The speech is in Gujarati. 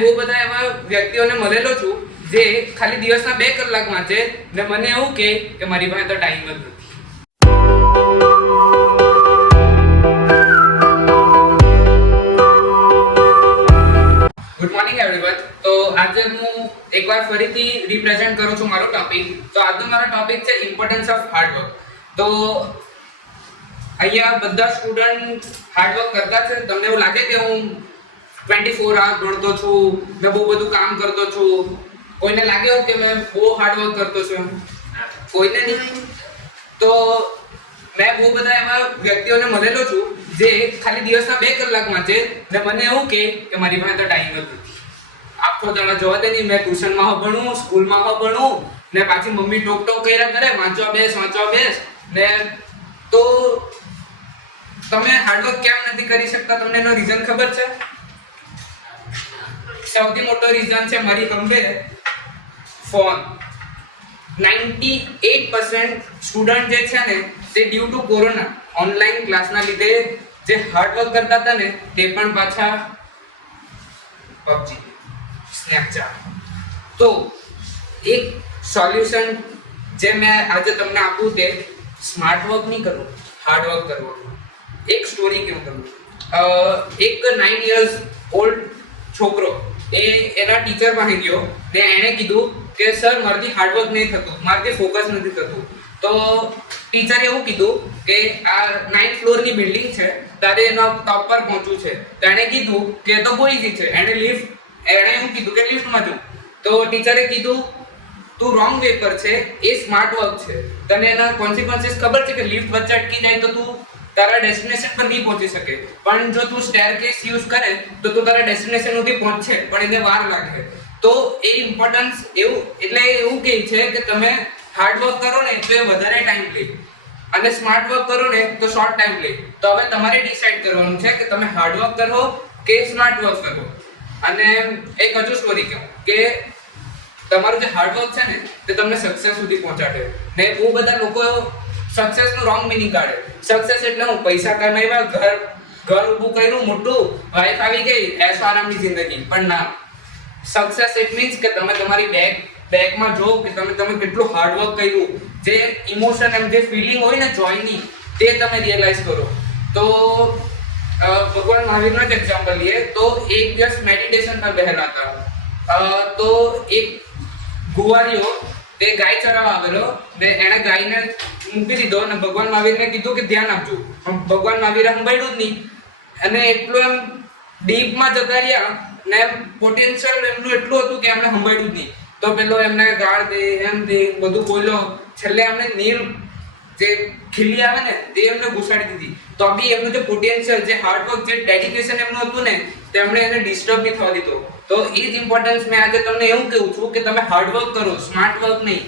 બહુ બધા એવા વ્યક્તિઓને મળેલો છું જે ખાલી દિવસના 2 કલાક વાંચે ને મને એવું કે મારી પાસે તો ટાઈમ જ નથી. Good morning everyone. તો આજે હું એકવાર ફરીથી રિપ્રેઝન્ટ કરું છું મારો ટોપિક. તો આજનો મારો ટોપિક છે ઇમ્પોર્ટન્સ ઓફ હાર્ડવર્ક. તો અહીંયા બધા સ્ટુડન્ટ હાર્ડવર્ક કરતા છે. તમને એવું લાગે કે હું 24 આવર ભણતો છું ને બહુ બધું કામ કરતો છું? કોઈને લાગે એવું કે મેં બહુ હાર્ડવર્ક કરતો છું? કોઈને નહીં. તો મેં બહુ બધા એવા વ્યક્તિઓને મળેલો છું જે ખાલી દિવસના 2 કલાક વાંચે ને મને એવું કે મારી પાસે તો ટાઈમ નથી. આખો દાડો જોવા દે નહીં, મેં ટ્યુશનમાં ભણું, સ્કૂલમાં ભણું ને પાછી મમ્મી ટોક કર્યા કરે વાંચવા બેસ ને. તો તમે હાર્ડવર્ક કેમ નથી કરી શકતા? તમને એનો રીઝન ખબર છે? સૌથી મોટો રીઝન છે મારી ગમે ફોન. 98% સ્ટુડન્ટ જે છે ને તે ડ્યુ ટુ કોરોના ઓનલાઈન ક્લાસના લીધે જે હાર્ડવર્ક કરતા હતા ને તે પણ પાછા PUBG, સ્નેપચેટ. તો એક સોલ્યુશન જે મેં આજે તમને આપું તે સ્માર્ટ વર્ક નહીં કરવું, હાર્ડવર્ક કરવું. એક સ્ટોરી કેવું તમને. એક 9 years ઓલ્ડ છોકરો એના ટીચર પાસે ગયો ને એણે કીધું કે સર મારાથી હાર્ડવર્ક નહીં થતું, મારાથી ફોકસ નથી થતું. તો ટીચરે એવું કીધું કે આ 9th ફ્લોરની બિલ્ડિંગ છે, તારે એના ટોપ પર પહોંચવું છે. તો એણે કીધું કે તો બહુ ઈઝી છે. એણે એવું કીધું કે લિફ્ટમાં જવું. તો ટીચરે કીધું તું રોંગ વે પર છે, એ સ્માર્ટ વર્ક છે. તને એના કોન્સિક્વન્સીસ ખબર છે કે લિફ્ટ વચ્ચે અટકી જાય તો તું તારા ડેસ્ટિનેશન પર નહીં પહોંચી શકે. પણ જો તું સ્ટેરકેસ યુઝ કરે તો તું તારા ડેસ્ટિનેશન સુધી પહોંચશે, પણ એને વાર લાગે. તો એ ઇમ્પોર્ટન્સ એવું કહે છે કે તમે હાર્ડવર્ક કરો ને તો એ વધારે ટાઈમ લે અને સ્માર્ટ વર્ક કરો ને તો શોર્ટ ટાઈમ લે. તો હવે તમારે ડિસાઈડ કરવાનું છે કે તમે હાર્ડવર્ક કરો કે સ્માર્ટ વર્ક કરો. અને એક હજુ સ્ટોરી કહું કે તમારું જે હાર્ડવર્ક છે ને તે તમને સક્સેસ સુધી પહોંચાડે. ને બહુ બધા લોકો સક્સેસનું રોંગ મિનિંગ કાઢે. સક્સેસ એટલે હું પૈસા કમાવ્યા, ઘર ઊભું કર્યું મોટું, વાઈફ આવી ગઈ, એસો આરામની જિંદગી. પણ ના, સક્સેસ ઇટ મીન્સ કે તમે તમારી બેકમાં જો કે તમે કેટલું હાર્ડવર્ક કર્યું. જે ઇમોશન એમ જે ફિલિંગ હોય ને જોયની તે તમે રિયલાઇઝ કરો. તો ભગવાન મહાવીરનો જ એક્ઝામ્પલ લઈએ તો એક દિવસ મેડિટેશન પર બેઠેલા હતા. તો એક ગુવારીઓ તે ગાય ચરાવવા આવેલો ને એણે ગાયને મૂકી દીધો અને ભગવાન મહાવીરને કીધું કે ધ્યાન આપજો. પણ ભગવાન મહાવીરે સંભાળ્યું જ નહીં અને એટલું એમ ડીપમાં જતા રહ્યા ને પોટેન્શિયલ એમનું એટલું હતું કે એમને સંભાળ્યું જ નહીં. તો પેલો એમને ગાળ દે એમ દે બધું બોલ્યો. છેલ્લે એમને નીર જે ખીલી આવે ને તે એમને ઘુસાડી દીધી. તો બી એમનું જે પોટેન્શિયલ, જે હાર્ડવર્ક, જે ડેડિકેશન એમનું હતું ને તેમણે એને ડિસ્ટર્બ નહીં થવા દીધો. તો એ જ ઇમ્પોર્ટન્સ મેં આજે તમને એવું કહું છું કે તમે હાર્ડવર્ક કરો, સ્માર્ટ વર્ક નહીં.